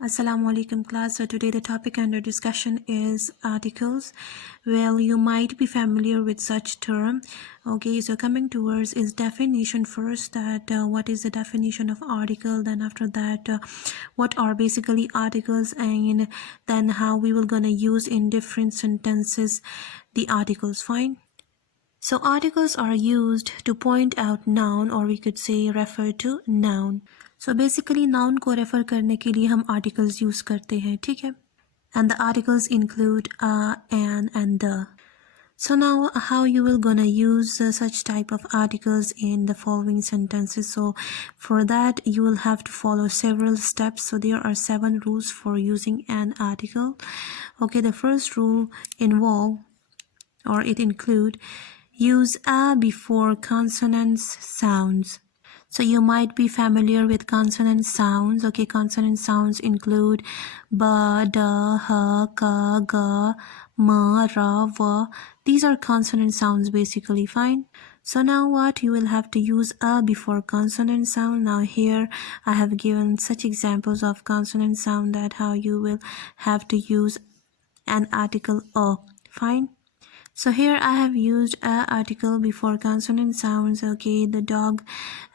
Assalamu alaikum class. So today the topic under discussion is articles. Well, you might be familiar with such term. Okay, so coming towards is definition first, that what is the definition of article, then after that what are basically articles, and then how we will gonna use in different sentences the articles. Fine. So articles are used to point out noun, or we could say refer to noun. So basically noun को refer करने के लिए हम articles use करते हैं, ठीक है? And the articles include a, an and the. So now how you will gonna use such type of articles in the following sentences. So for that you will have to follow several steps. So there are 7 rules for using an article. Okay, the first rule involve, or it include, use a before consonants sounds. So you might be familiar with consonant sounds. Okay, consonant sounds include ba, da, ha, ka, ga, ma, ra, va. These are consonant sounds basically. Fine. So now what, you will have to use a before consonant sound. Now here I have given such examples of consonant sound, that how you will have to use an article a. Fine. So here I have used a article before consonant sounds. Okay, the dog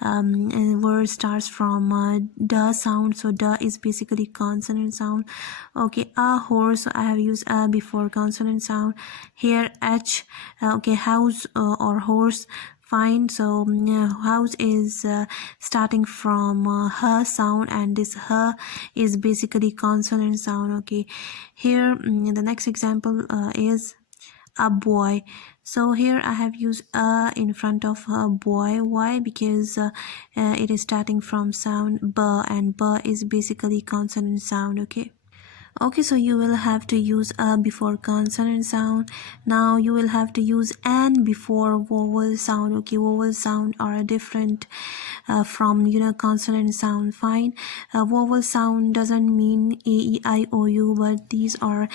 word starts from da sound, so da is basically consonant sound. Okay, a horse, so I have used a before consonant sound. Here h, okay, house or horse. Fine. So house is starting from her sound, and this her is basically consonant sound. Okay, here the next example is a boy. So here I have used a in front of a boy. Why? Because it is starting from sound b, and b is basically consonant sound. Okay, so you will have to use a before consonant sound. Now you will have to use an before vowel sound. Okay, vowel sound are different from consonant sound. Fine. Vowel sound doesn't mean a, e, I, o, u, but these are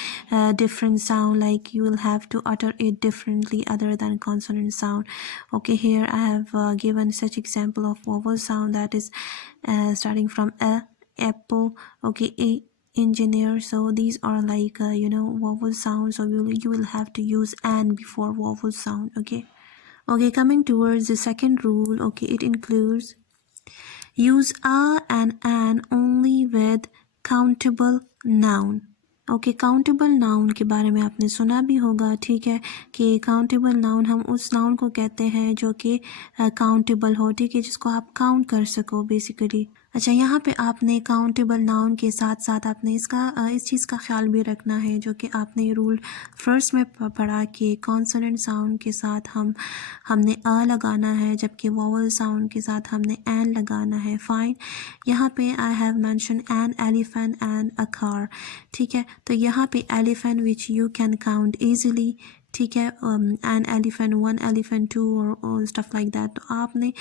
different sound, like you will have to utter it differently other than consonant sound. Okay, here I have given such example of vowel sound, that is starting from a, apple. Okay, a, engineer. So these are like vowel sounds, so you will have to use an before vowel sound. Okay, coming towards the second rule. Okay, it includes use a and an only with countable noun. Okay, countable noun के बारे में आपने सुना भी होगा, ठीक है, कि काउंटेबल नाउन हम उस नाउन को कहते हैं जो कि काउंटेबल हो, ठीक है, जिसको आप काउंट कर सको बेसिकली। अच्छा, यहाँ पे आपने काउंटेबल नाउन के साथ साथ आपने इस चीज़ का ख्याल भी रखना है, जो कि आपने रूल फर्स्ट में पढ़ा कि कॉन्सोनेंट साउंड के साथ हमने अ लगाना है, जबकि वोवल साउंड के साथ हमने एन लगाना है। फाइन। यहाँ पे I have mention an elephant and a car, ठीक है, तो यहाँ पे elephant which you can count easily, ठीक है, एन एलिफेंट, 1 एलिफेंट, 2 और स्टफ लाइक दैट। तो आपने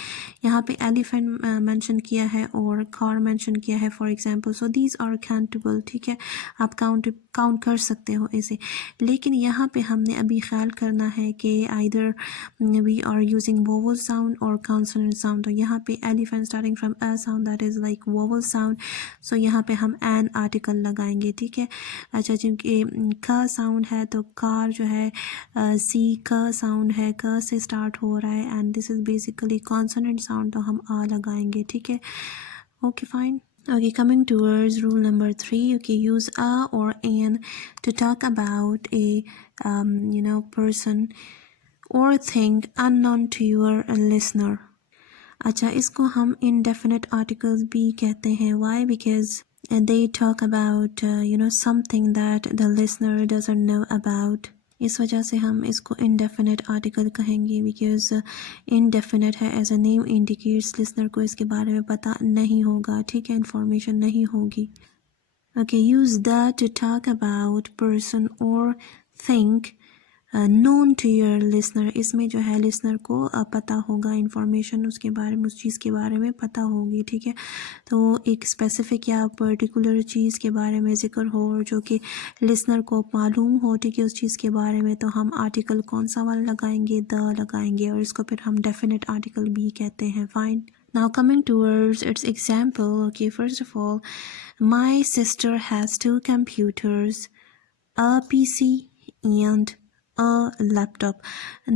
यहाँ पे एलिफेंट मेंशन किया है और कार मेंशन किया है for example, so these are countable, ठीक है, आप काउंट कर सकते हो ऐसे। लेकिन यहाँ पे हमने अभी ख्याल करना है कि either we are using vowel sound और कॉन्सोनेंट साउंड। तो यहाँ पे elephant starting from a sound, that is like vowel sound, so यहाँ पे हम एन आर्टिकल लगाएंगे, ठीक है। अच्छा, क्योंकि क साउंड है तो कार जो है सी क साउंड है, क से स्टार्ट हो रहा है, and this is basically consonant sound, तो हम आ लगाएंगे, ठीक है। Okay, fine. Okay, coming towards rule number 3. Okay, use a or an to talk about a person or thing unknown to your listener. अच्छा, इसको हम indefinite articles भी कहते हैं. Why? Because they talk about something that the listener doesn't know about. इस वजह से हम इसको indefinite article कहेंगे, because indefinite है, as a name indicates listener को इसके बारे में पता नहीं होगा, ठीक है, information नहीं होगी। Okay, use the to talk about person or thing known to your listener. इसमें जो है लिसनर को पता होगा, इंफॉर्मेशन उसके बारे में, उस चीज़ के बारे में पता होगी, ठीक है। तो एक स्पेसिफिक या पर्टिकुलर चीज़ के बारे में ज़िक्र हो और जो कि लिसनर को मालूम हो, ठीक है, उस चीज़ के बारे में, तो हम आर्टिकल कौन सा वाला लगाएंगे, द लगाएंगे, और इसको फिर हम डेफिनेट आर्टिकल भी कहते हैं। Fine. Now coming towards its example, okay, first of all, my sister has 2 computers, a PC and a laptop.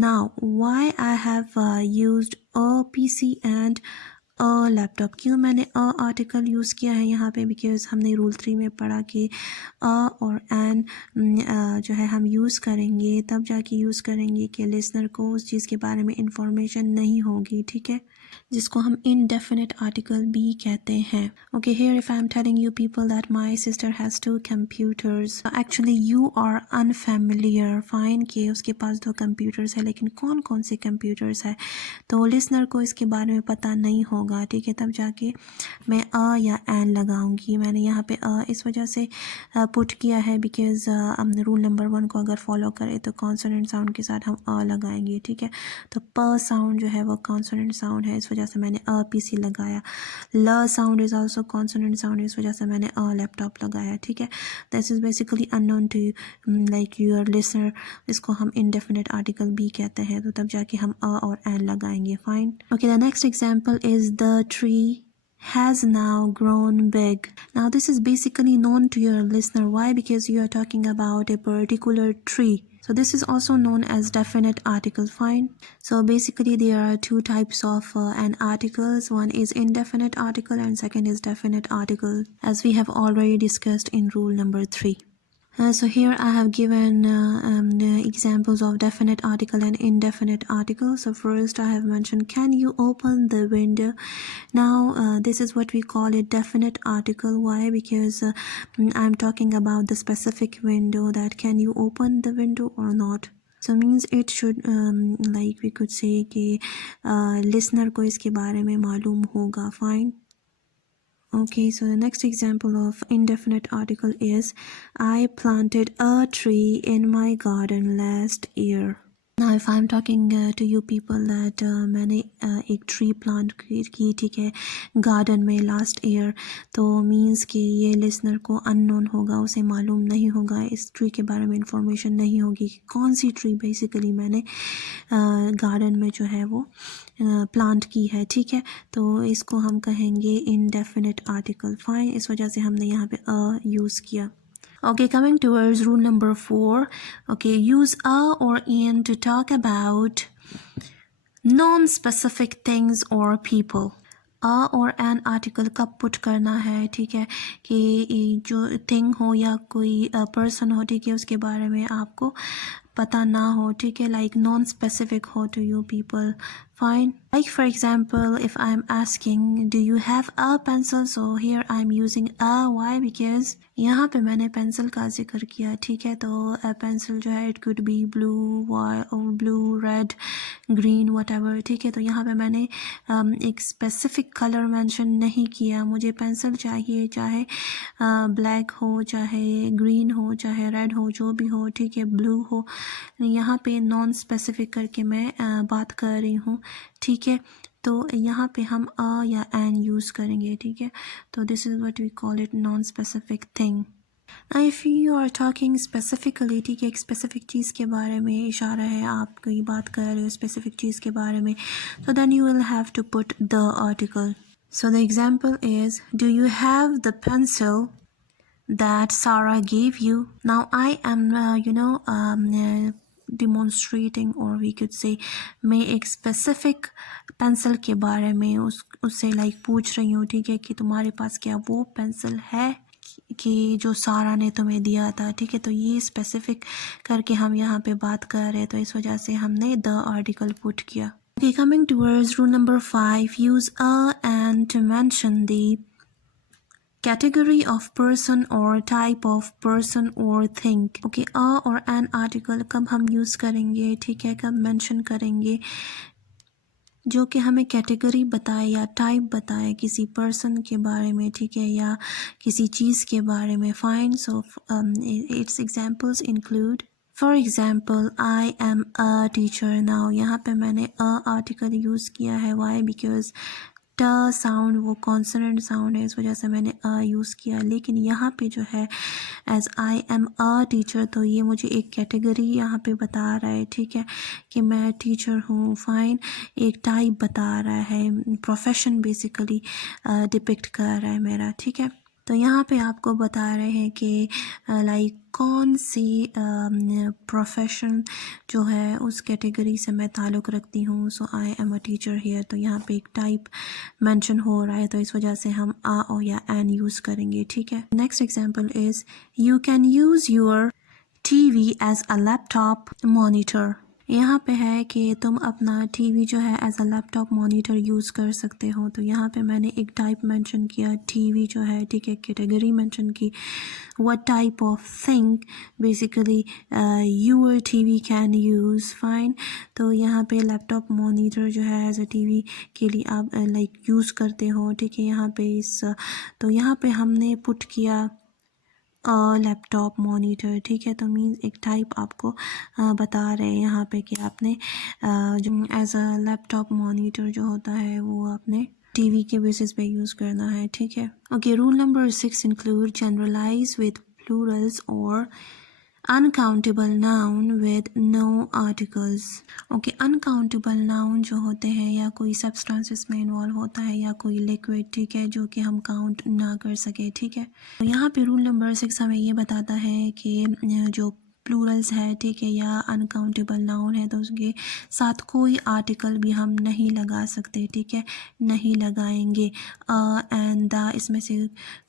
Now why I have used a PC and a laptop, क्यों मैंने a article use किया है यहाँ पे, because हमने rule 3 में पढ़ा कि अ और एन जो है हम यूज़ करेंगे तब जाके यूज़ करेंगे कि लिसनर को उस चीज़ के बारे में इंफॉर्मेशन नहीं होगी, ठीक है, जिसको हम indefinite article भी कहते हैं. Okay, here if I am telling you people that my sister has 2 computers, actually you are unfamiliar, fine, कि उसके पास 2 computers है, लेकिन कौन कौन से computers है तो listener को इसके बारे में पता नहीं होगा, ठीक है, तब जाके मैं अ या एन लगाऊंगी. मैंने यहाँ पे इस वजह से पुट किया है बिकॉज हमने रूल नंबर 1 को अगर फॉलो करें तो कॉन्सोनेंट साउंड के साथ हम अ लगाएंगे, ठीक है, तो प साउंड जो है वो कॉन्सोनेंट साउंड है, इस वजह से मैंने अ पीसी लगाया. L sound is also consonant sound, इस वजह से मैंने अ लैपटॉप लगाया, ठीक है. This is basically unknown to like your listener, इसको हम इंडेफिनिट आर्टिकल भी कहते हैं, तो तब जाके हम अ और एन लगाएंगे. Fine. Okay, the next example is the tree has now grown big. Now this is basically known to your listener. Why? Because you are talking about a particular tree. So this is also known as definite article. Fine. So basically there are 2 types of an articles. One is indefinite article and second is definite article, as we have already discussed in rule number 3. So here I have given the examples of definite article and indefinite article. So first I have mentioned, can you open the window? Now this is what we call a definite article. Why? Because I'm talking about the specific window, that can you open the window or not. So means it should like we could say कि listener को इसके बारे में मालूम होगा. Fine. Okay, so the next example of indefinite article is, I planted a tree in my garden last year. Now if I'm talking to you people that मैंने एक tree plant की, ठीक है, गार्डन में लास्ट ईयर, तो means कि ये listener को अननोन होगा, उसे मालूम नहीं होगा, इस ट्री के बारे में इंफॉर्मेशन नहीं होगी कि कौन सी ट्री बेसिकली मैंने गार्डन में जो है वो प्लांट की है, ठीक है, तो इसको हम कहेंगे इनडेफिनिट आर्टिकल. फाइन, इस वजह से हमने यहाँ पे अ यूज़ किया. Okay, coming towards rule number 4. Okay, use a or in to talk about non-specific things or people. a और an आर्टिकल कब पुट करना है, ठीक है, कि जो थिंग हो या कोई पर्सन हो, ठीक है, उसके बारे में आपको पता ना हो, ठीक है, लाइक नॉन स्पेसिफिक हो to you people. Fine. Like for example, if I'm asking, do you have a pencil? So here I'm using a. Why? Because यहाँ पे मैंने पेंसिल का जिक्र किया, ठीक है, तो पेंसिल जो है it could be blue, blue, red, green, whatever, ठीक है, तो यहाँ पे मैंने एक स्पेसिफिक कलर मेंशन नहीं किया. मुझे पेंसिल चाहिए, चाहे ब्लैक हो, चाहे ग्रीन हो, चाहे रेड हो, जो भी हो, ठीक है, ब्लू हो, यहाँ पे नॉन स्पेसिफिक करके मैं बात कर रही हूँ, ठीक है, तो यहाँ पे हम अ या एन यूज़ करेंगे, ठीक है, तो this is what we call it non specific thing. If you are talking specifically, ठीक है, एक स्पेसिफिक चीज़ के बारे में इशारा है, आप कोई बात कर रहे हो स्पेसिफिक चीज़ के बारे में, तो then you will have to put the article. So the example is, do you have the pencil that Sarah gave you? Now I am demonstrating, or we could say मैं एक specific पेंसिल के बारे में उससे like पूछ रही हूँ, ठीक है, कि तुम्हारे पास क्या वो पेंसिल है कि जो सारा ने तुम्हें दिया था, ठीक है, तो ये स्पेसिफिक करके हम यहाँ पे बात कर रहे हैं, तो इस वजह से हमने द आर्टिकल पुट किया. Okay, coming towards rule number 5, use a and to mention the category of person or type of person or thing. Okay, a और an article कब हम यूज़ करेंगे, ठीक है, कब मेंशन करेंगे, जो कि हमें कैटेगरी बताए या टाइप बताए किसी पर्सन के बारे में, ठीक है, या किसी चीज़ के बारे में. Fine. So it's examples include, for example, I am a teacher. Now यहाँ पे मैंने अ आर्टिकल यूज़ किया है. वाई? बिकॉज ٹ ساؤنڈ وہ کانسوننٹ ساؤنڈ ہے، اس وجہ سے میں نے یوز کیا. لیکن یہاں پہ جو ہے as I am a teacher, تو یہ مجھے ایک کیٹیگری یہاں پہ بتا رہا ہے، ٹھیک ہے، کہ میں ٹیچر ہوں. فائن، ایک ٹائپ بتا رہا ہے، پروفیشن بیسیکلی ڈپکٹ کر رہا ہے میرا، ٹھیک ہے. تو یہاں پہ آپ کو بتا رہے ہیں کہ لائک کون سی پروفیشن جو ہے اس کیٹیگری سے میں تعلق رکھتی ہوں. So I am a teacher here, تو یہاں پہ ایک ٹائپ مینشن ہو رہا ہے، تو اس وجہ سے ہم آ او یا این یوز کریں گے، ٹھیک ہے. Next example is you can use your T V as a laptop monitor. یہاں پہ ہے کہ تم اپنا ٹی وی جو ہے as a laptop monitor use کر سکتے ہو. تو یہاں پہ میں نے ایک ٹائپ مینشن کیا، ٹی وی جو ہے، ٹھیک ہے، کیٹیگری مینشن کی، what type of thing basically your TV can use. fine. تو یہاں پہ لیپ ٹاپ مانیٹر جو ہے ایز اے ٹی وی کے لیے آپ لائک یوز کرتے ہو، ٹھیک ہے. یہاں پہ تو یہاں پہ ہم نے پٹ کیا لیپ ٹاپ مانیٹر، ٹھیک ہے. تو مینز ایک ٹائپ آپ کو بتا رہے ہیں یہاں پہ کہ آپ نے as a laptop monitor جو ہوتا ہے وہ آپ نے ٹی وی کے بیسس پہ یوز کرنا ہے، ٹھیک ہے. Okay, roll number 6 include generalise with plurals اور uncountable noun with no articles. Okay, uncountable noun جو ہوتے ہیں یا کوئی سبسٹانسز میں انوالو ہوتا ہے یا کوئی لیکوڈ، ٹھیک ہے، جو کہ ہم کاؤنٹ نہ کر سکے، ٹھیک ہے. یہاں پہ رول نمبر 6 ہمیں یہ بتاتا ہے کہ جو پلورلز ہے، ٹھیک ہے، یا انکاؤنٹیبل ناؤن ہے، تو اس کے ساتھ کوئی آرٹیکل بھی ہم نہیں لگا سکتے، ٹھیک ہے، نہیں لگائیں گے. اینڈ دا، اس میں سے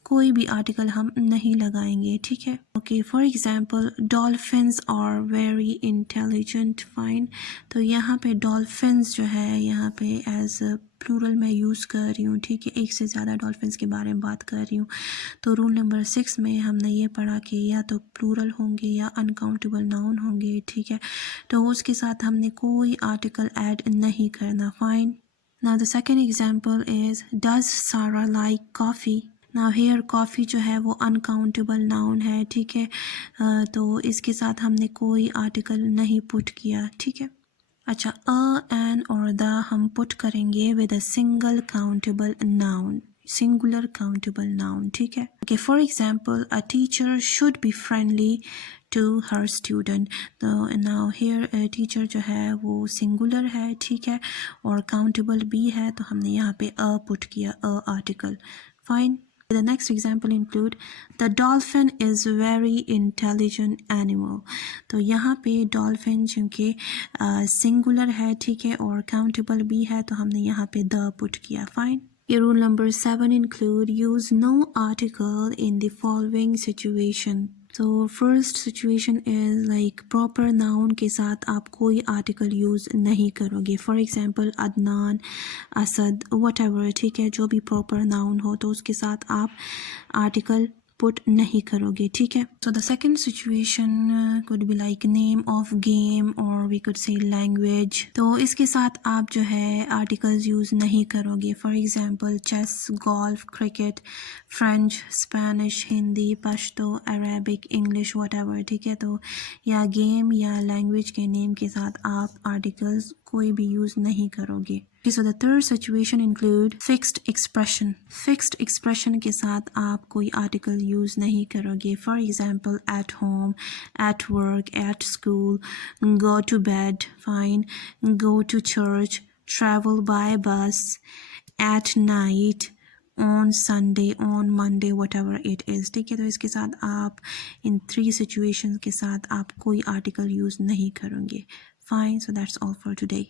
کوئی بھی آرٹیکل ہم نہیں لگائیں گے، ٹھیک ہے. Okay, for example dolphins are very intelligent. Fine. تو یہاں پہ ڈولفنز جو ہے یہاں پہ ایز پلورل میں یوز کر رہی ہوں، ٹھیک ہے، ایک سے زیادہ ڈولفنز کے بارے میں بات کر رہی ہوں. تو رول نمبر 6 میں ہم نے یہ پڑھا کہ یا تو پلورل ہوں گے یا انکاؤنٹیبل ناؤن ہوں گے، ٹھیک ہے. تو اس کے ساتھ ہم نے کوئی آرٹیکل ایڈ نہیں کرنا. Fine. Now the second example is does Sarah like coffee. Now here coffee جو ہے وہ uncountable noun ہے، ٹھیک ہے. تو اس کے ساتھ ہم نے کوئی آرٹیکل نہیں پٹ کیا، ٹھیک ہے. اچھا، این اور دا ہم پٹ کریں گے with a single countable noun، singular countable noun، ٹھیک ہے. Okay, for example a teacher should be friendly to her student. تو now here teacher جو ہے وہ singular ہے، ٹھیک ہے، اور countable بھی ہے، تو ہم نے یہاں پہ پٹ کیا article. Fine. The next example include the dolphin is very intelligent animal. تو یہاں پہ dolphin چونکہ singular ہے، ٹھیک ہے، اور countable بھی ہے، تو ہم نے یہاں پہ the پٹ کیا. Fine. Rule number 7 include use no article in the following situation. تو first situation is like proper noun کے ساتھ آپ کوئی آرٹیکل یوز نہیں کرو گے. For example Adnan, Asad, whatever, ٹھیک ہے، جو بھی پراپر ناؤن ہو تو اس کے ساتھ آپ آرٹیکل پٹ نہیں کرو گے، ٹھیک ہے. So the second situation could be like name of game or we could say language. تو اس کے ساتھ آپ جو ہے آرٹیکلز یوز نہیں کرو گے. For example chess, golf, cricket, French, Spanish, Hindi, Pashto, Arabic, English, whatever, ٹھیک ہے. تو یا گیم یا لینگویج کے نیم کے ساتھ آپ آرٹیکلز کوئی بھی یوز نہیں کرو گے. So the third situation include fixed expression. Fixed expression کے ساتھ آپ کوئی آرٹیکل یوز نہیں کرو گے. For example at home, at work, at school, go to bed, fine, go to church, travel by bus, at night, on Sunday, on Monday, whatever it is. ٹھیک ہے، تو اس کے ساتھ آپ ان 3 situations کے ساتھ آپ کوئی آرٹیکل یوز نہیں کرو گے. Fine, so that's all for today.